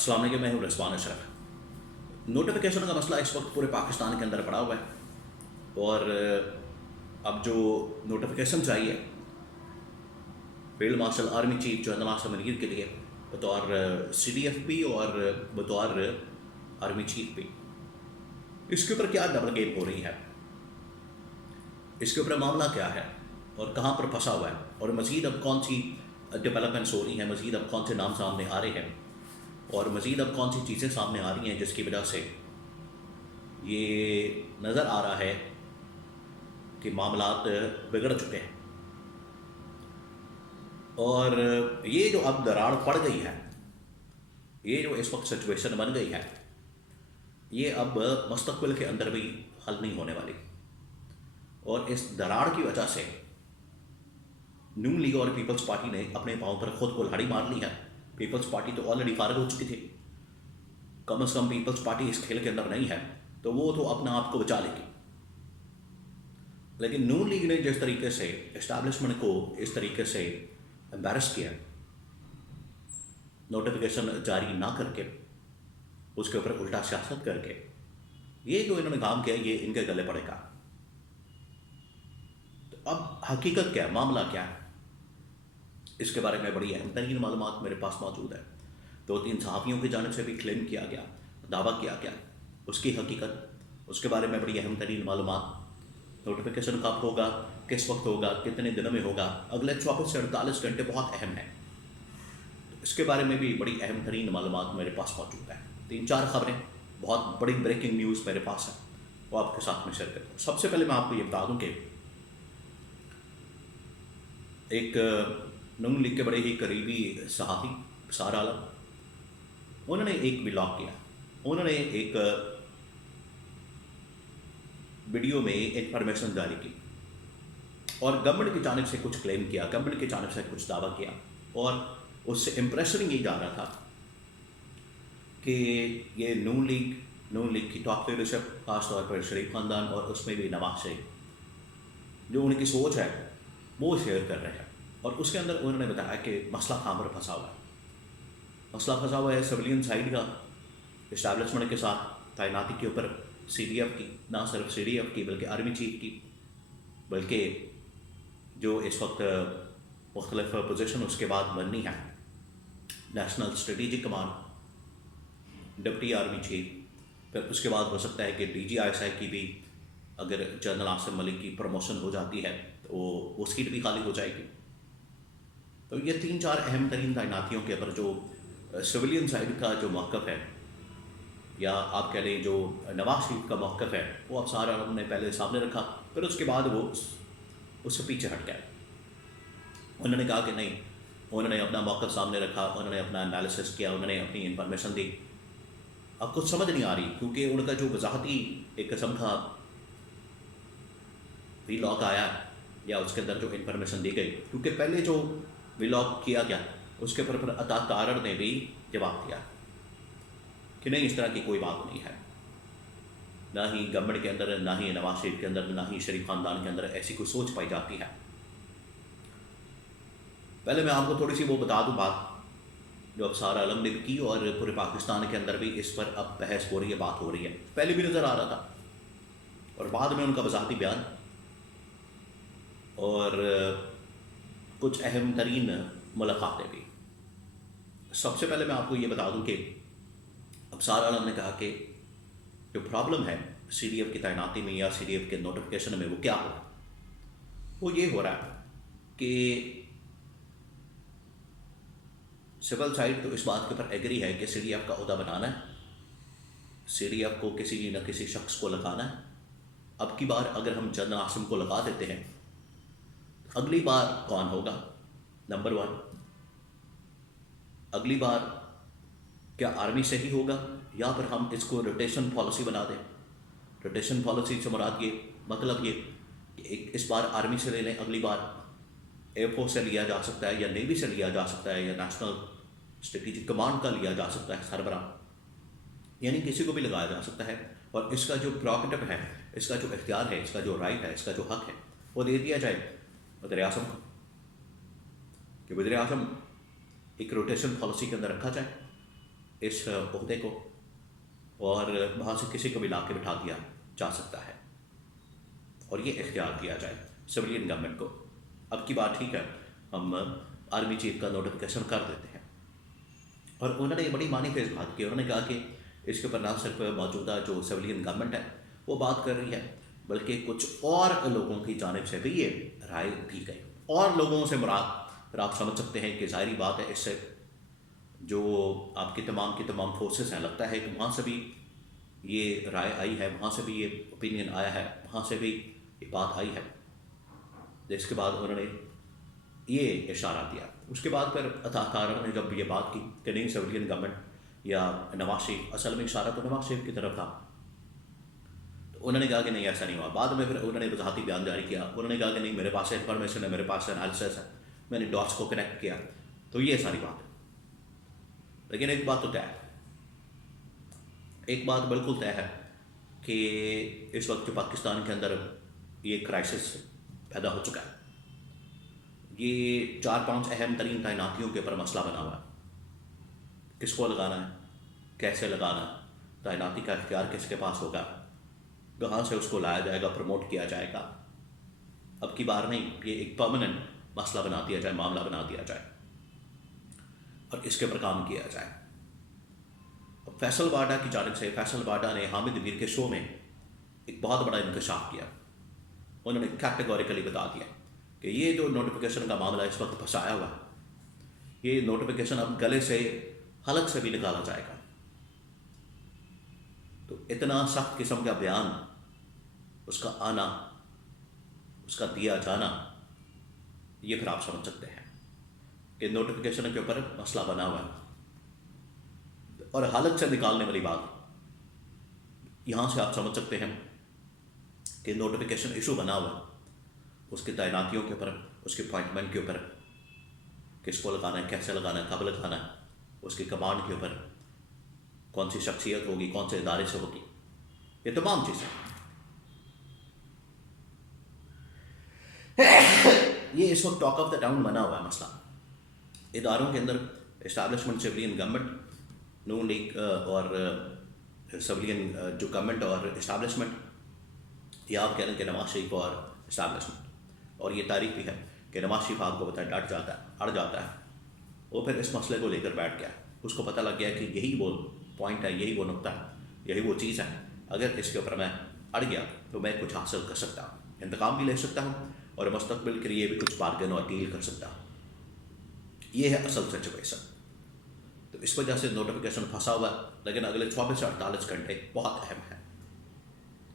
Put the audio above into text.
अस्सलाम वालेकुम, मैं हूँ रिजवान अशरफ। नोटिफिकेशन का मसला इस वक्त पूरे पाकिस्तान के अंदर पड़ा हुआ है और अब जो नोटिफिकेशन चाहिए field marshal army chief general Asim Munir के लिए बतौर CDFP और बतौर आर्मी चीफ भी, इसके ऊपर क्या डबल गेम हो रही है, इसके ऊपर मामला क्या है और कहाँ पर फंसा हुआ है, और मज़ीद अब कौन सी डेवलपमेंट्स हो रही हैं, मज़ीद अब कौन से नाम सामने आ रहे हैं और मज़ीद अब कौन सी चीज़ें सामने आ रही हैं जिसकी वजह से ये नज़र आ रहा है कि मामलात बिगड़ चुके हैं। और ये जो अब दरार पड़ गई है, ये जो इस वक्त सिचुएशन बन गई है, ये अब मुस्तक़बिल के अंदर भी हल नहीं होने वाली। और इस दरार की वजह से नून लीग और पीपल्स पार्टी ने अपने पाँव पर खुद कुल्हाड़ी मार ली है। पीपल्स पार्टी तो ऑलरेडी फारग हो चुकी थी, कम से कम पीपल्स पार्टी इस खेल के अंदर नहीं है तो वो तो अपना आप को बचा लेगी। लेकिन नून लीग ने जिस तरीके से एस्टैब्लिशमेंट को इस तरीके से एम्बैरस किया, नोटिफिकेशन जारी ना करके उसके ऊपर उल्टा सियासत करके, ये जो इन्होंने काम किया ये इनके गले पड़ेगा। तो अब हकीकत क्या है, मामला क्या है, इसके बारे में बड़ी अहम तरीन मालूमात मेरे पास मौजूद है। 2-3 सहाफ़ियों की जानिब से भी क्लेम किया गया, दावा किया गया, उसकी हकीकत, उसके बारे में बड़ी अहम तरीन मालूमात। नोटिफिकेशन कब होगा, किस वक्त होगा, कितने दिनों में होगा, अगले 24 से 48 घंटे बहुत अहम है। इसके बारे में भी बड़ी अहम तरीन मालूमात मेरे पास मौजूद है। 3-4 खबरें, बहुत बड़ी ब्रेकिंग न्यूज़ मेरे पास है, वो आपके साथ में शेयर करता हूँ। सबसे पहले मैं आपको ये बता दूँ कि एक नून लीग के बड़े ही करीबी सहाफ़ी सार आलम, उन्होंने एक व्लॉग किया, उन्होंने एक वीडियो में इंफॉर्मेशन जारी की और गवर्नमेंट की जानिब से कुछ क्लेम किया, गवर्नमेंट की जानिब से कुछ दावा किया, और उससे इम्प्रेशन ये जा रहा था कि ये नून लीग की टॉप लीडरशिप, खासतौर पर शरीफ ख़ानदान और उसमें भी नवाज शरीफ, जो उनकी सोच है वो शेयर कर रहे हैं। और उसके अंदर उन्होंने बताया कि मसला कहाँ पर फंसा हुआ है। मसला फंसा हुआ है सिविलियन साइड का, इस्टेब्लिशमेंट के साथ तैनाती के ऊपर CDF की, ना सिर्फ CDF की बल्कि आर्मी चीफ की, बल्कि जो इस वक्त मुख्तलिफ पोजीशन उसके बाद बननी है, national strategic command, deputy army chief, फिर उसके बाद हो सकता है कि DGISI की भी अगर जनरल आसिम मलिक की प्रमोशन हो जाती है तो वो सीट भी खाली हो जाएगी। तो ये 3-4 अहम तरीन तैनातियों के ऊपर जो सिविलियन साइड का जो मौक़िफ़ है, या आप कह लें जो नवाज शरीफ का मौक़िफ़ है, वो अब सारा उन्होंने पहले सामने रखा, फिर उसके बाद वो उससे पीछे हट गए। उन्होंने कहा कि नहीं, उन्होंने अपना मौक़िफ़ सामने रखा, उन्होंने अपना एनालिसिस किया, उन्होंने अपनी इंफॉर्मेशन दी। अब कुछ समझ नहीं आ रही क्योंकि उनका जो वजाहती एक किस्म का व्लॉग आया या उसके अंदर जो इंफॉर्मेशन दी गई, क्योंकि पहले जो व्लॉग किया गया उसके ऊपर अता तारड़ ने भी जवाब दिया कि नहीं, इस तरह की कोई बात नहीं है, ना ही गवर्नमेंट के अंदर, ना ही नवाज शरीफ के अंदर, ना ही शरीफ ख़ानदान के अंदर ऐसी कोई सोच पाई जाती है। पहले मैं आपको थोड़ी सी वो बता दूँ बात जो अब सारा आलम ने भी की और पूरे पाकिस्तान के अंदर भी इस पर अब बहस हो रही है, बात हो रही है। पहले भी नज़र आ रहा था और बाद में उनका वजाहती बयान और कुछ अहम तरीन मुलाकातें भी। सबसे पहले मैं आपको ये बता दूं कि अब सार आलम ने कहा कि जो प्रॉब्लम है CDF की तैनाती में या CDF के नोटिफिकेशन में, वो क्या हो रहा है, वो ये हो रहा है कि सिविल साइड तो इस बात के ऊपर एग्री है कि CDF का ओहदा बनाना है, CDF को किसी न किसी शख्स को लगाना है। अब की बार अगर हम जनरल आसिम को लगा देते हैं, अगली बार कौन होगा, नंबर 1। अगली बार क्या आर्मी से ही होगा या फिर हम इसको रोटेशन पॉलिसी बना दें। रोटेशन पॉलिसी से मुराद ये, मतलब ये कि इस बार आर्मी से ले लें, अगली बार एयरफोर्स से लिया जा सकता है या नेवी से लिया जा सकता है या नेशनल स्ट्रेटेजिक कमांड का लिया जा सकता है सरबराह, यानी किसी को भी लगाया जा सकता है। और इसका जो प्रोरेगेटिव है, इसका जो इख्तियार है, इसका जो राइट है, इसका जो हक है, वो दे दिया जाए वज़ीर आज़म को कि वज़ीर आज़म एक रोटेशन पॉलिसी के अंदर रखा जाए اس عہدے کو اور وہاں سے کسی کو بھی لا کے بٹھا دیا جا سکتا ہے، اور یہ اختیار دیا جائے سویلین گورنمنٹ کو۔ اب کی بات ٹھیک ہے، ہم آرمی چیف کا نوٹیفیکیشن کر دیتے ہیں، اور انہوں نے بڑی معنی خیز بات کی۔ انہوں نے کہا کہ اس کے اوپر نہ صرف موجودہ جو سویلین گورنمنٹ ہے وہ بات کر رہی ہے، بلکہ کچھ اور لوگوں کی جانب سے بھی یہ رائے دی گئی۔ اور لوگوں سے مراد آپ سمجھ سکتے ہیں کہ ظاہری بات ہے، اس سے جو آپ کی تمام فورسز ہیں، لگتا ہے کہ وہاں سے بھی یہ رائے آئی ہے، وہاں سے بھی یہ اوپینین آیا ہے، وہاں سے بھی یہ بات آئی ہے۔ جس کے بعد انہوں نے یہ اشارہ دیا۔ اس کے بعد پھر عطا کارہ نے جب یہ بات کی کہ نہیں سویلین گورنمنٹ یا نواز شریف، اصل میں اشارہ تو نواز شریف کی طرف تھا، تو انہوں نے کہا کہ نہیں ایسا نہیں ہوا۔ بعد میں پھر انہوں نے وضاحتی بیان جاری کیا، انہوں نے کہا کہ نہیں میرے پاس انفارمیشن ہے، میرے پاس انالیسس ہے، میں نے ڈاٹس کو کنیکٹ کیا، تو یہ ساری بات ہے۔ لیکن ایک بات تو طے ہے، ایک بات بالکل طے ہے کہ اس وقت جو پاکستان کے اندر یہ کرائسس پیدا ہو چکا ہے، یہ 4-5 اہم ترین تعیناتیوں کے اوپر مسئلہ بنا ہوا ہے۔ کس کو لگانا ہے، کیسے لگانا ہے، تعیناتی کا اختیار کس کے پاس ہوگا، کہاں سے اس کو لایا جائے گا، پروموٹ کیا جائے گا۔ اب کی بار نہیں، یہ ایک پرماننٹ مسئلہ بنا دیا جائے، معاملہ بنا دیا جائے، اور اس کے اوپر کام کیا جائے۔ اب فیصل واڈا کی جانب سے، فیصل واڈا نے حامد امیر کے شو میں ایک بہت بڑا انکشاف کیا۔ انہوں نے کیٹیگوریکلی بتا دیا کہ یہ جو نوٹیفیکیشن کا معاملہ اس وقت پھنسایا ہوا ہے، یہ نوٹیفیکیشن اب گلے سے حلق سے بھی نکالا جائے گا۔ تو اتنا سخت قسم کا بیان، اس کا آنا، اس کا دیا جانا، یہ پھر آپ سمجھ سکتے ہیں کہ نوٹیفیکیشن کے اوپر مسئلہ بنا ہوا ہے۔ اور حلق سے نکالنے والی بات، یہاں سے آپ سمجھ سکتے ہیں کہ نوٹیفیکیشن ایشو بنا ہوا ہے، اس کی تعیناتیوں کے اوپر، اس کے اپوائنٹمنٹ کے اوپر، کس کو لگانا ہے، کیسے لگانا ہے، کب لگانا ہے، اس کی کمانڈ کے اوپر کون سی شخصیت ہوگی، کون سے ادارے سے ہوگی، یہ تمام چیزیں یہ اس وقت ٹاک آف دا ٹاؤن بنا ہوا ہے مسئلہ۔ اداروں کے اندر اسٹیبلشمنٹ، سویلین گورنمنٹ، نون لیگ اور سویلین جو گورنمنٹ اور اسٹیبلشمنٹ، یا آپ کہہ لیں کہ نواز شریف اور اسٹیبلشمنٹ۔ اور یہ تاریخ بھی ہے کہ نواز شریف آپ کو بتائیں ڈٹ جاتا ہے، اڑ جاتا ہے، وہ پھر اس مسئلے کو لے کر بیٹھ گیا، اس کو پتہ لگ گیا کہ یہی وہ پوائنٹ ہے، یہی وہ نقطہ ہے، یہی وہ چیز ہے، اگر اس کے اوپر میں اڑ گیا تو میں کچھ حاصل کر سکتا ہوں، انتقام بھی لے سکتا ہوں، اور مستقبل کے لیے بھی کچھ بارگن اور ڈیل کر سکتا ہوں۔ یہ ہے اصل سچویشن۔ تو اس وجہ سے نوٹیفیکیشن پھنسا ہوا ہے، لیکن اگلے 24 سے 48 گھنٹے بہت اہم ہے۔